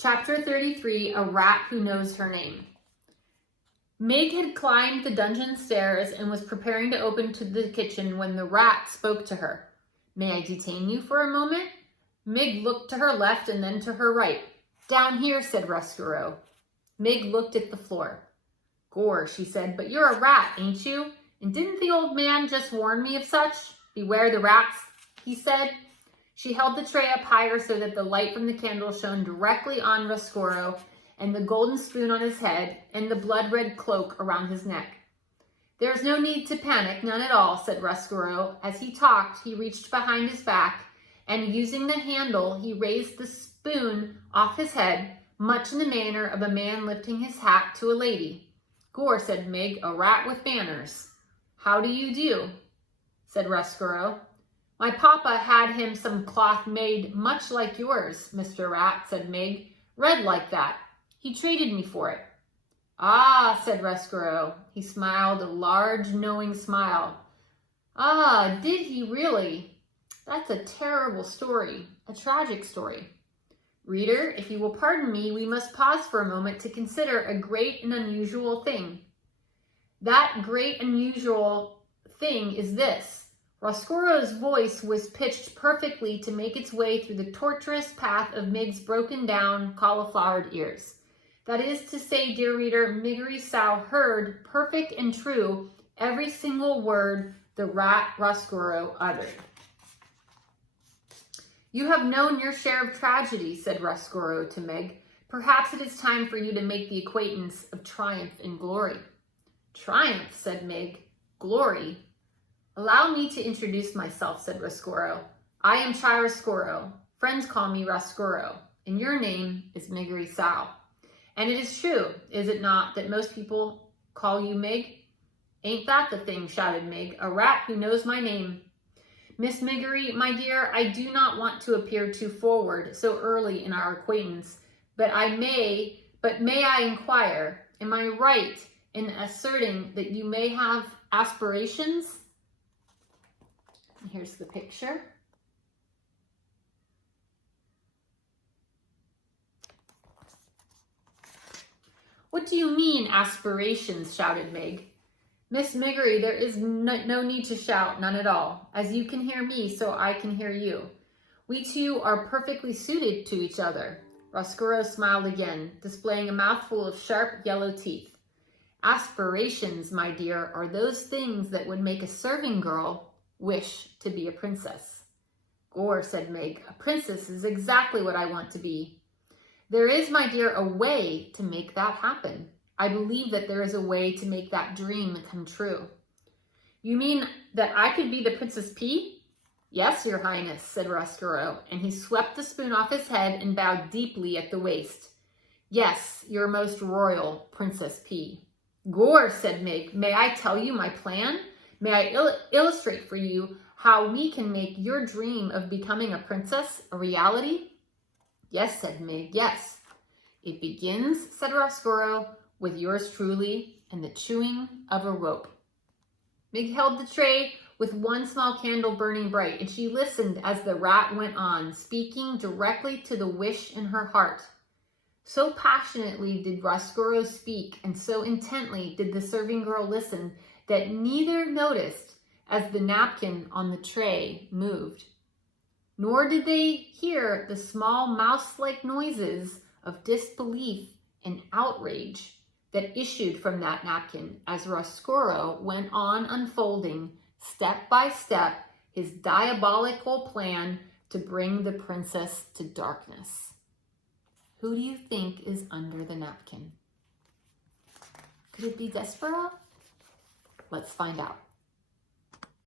Chapter 33, A Rat Who Knows Her Name. Meg had climbed the dungeon stairs and was preparing to open to the kitchen when the rat spoke to her. "May I detain you for a moment?" Meg looked to her left and then to her right. "Down here," said Despereaux. Meg looked at the floor. "Gore," she said, "but you're a rat, ain't you? And didn't the old man just warn me of such? Beware the rats," he said. She held the tray up higher so that the light from the candle shone directly on Despereaux and the golden spoon on his head and the blood-red cloak around his neck. "There's no need to panic, none at all," said Despereaux. As he talked, he reached behind his back and using the handle, he raised the spoon off his head, much in the manner of a man lifting his hat to a lady. "Gore," said Meg, "a rat with manners." "How do you do?" said Despereaux. "My papa had him some cloth made much like yours, Mr. Rat," said Meg, "red like that. He traded me for it." "Ah," said Despereaux. He smiled a large, knowing smile. "Ah, did he really? That's a terrible story, a tragic story." Reader, if you will pardon me, we must pause for a moment to consider a great and unusual thing. That great unusual thing is this. Despereaux's voice was pitched perfectly to make its way through the tortuous path of Meg's broken down, cauliflowered ears. That is to say, dear reader, Miggery Sow heard, perfect and true, every single word the rat Despereaux uttered. "You have known your share of tragedy," said Despereaux to Meg. "Perhaps it is time for you to make the acquaintance of triumph and glory." "Triumph," said Meg. "Glory." "Allow me to introduce myself," said Despereaux. "I am Despereaux. Friends call me Despereaux, and your name is Miggery Sow. And it is true, is it not, that most people call you Meg?" "Ain't that the thing?" shouted Meg. "A rat who knows my name." "Miss Miggery, my dear, I do not want to appear too forward so early in our acquaintance, but may I inquire, am I right in asserting that you may have aspirations?" Here's the picture. "What do you mean, aspirations?" shouted Meg. "Miss Miggery, there is no need to shout, none at all. As you can hear me, so I can hear you. We two are perfectly suited to each other." Despereaux smiled again, displaying a mouthful of sharp yellow teeth. "Aspirations, my dear, are those things that would make a serving girl wish to be a princess." "Gore," said Meg, "a princess is exactly what I want to be." "There is, my dear, a way to make that happen. I believe that there is a way to make that dream come true." "You mean that I could be the Princess P?" "Yes, your highness," said Despereaux, and he swept the spoon off his head and bowed deeply at the waist. "Yes, your most royal Princess P." "Gore," said Meg, "may I tell you my plan? May I illustrate for you how we can make your dream of becoming a princess a reality?" "Yes," said Meg, "yes." "It begins," said Despereaux, "with yours truly and the chewing of a rope." Meg held the tray with one small candle burning bright, and she listened as the rat went on, speaking directly to the wish in her heart. So passionately did Despereaux speak, and so intently did the serving girl listen, that neither noticed as the napkin on the tray moved. Nor did they hear the small mouse-like noises of disbelief and outrage that issued from that napkin as Despereaux went on unfolding, step by step, his diabolical plan to bring the princess to darkness. Who do you think is under the napkin? Could it be Despereaux? Let's find out.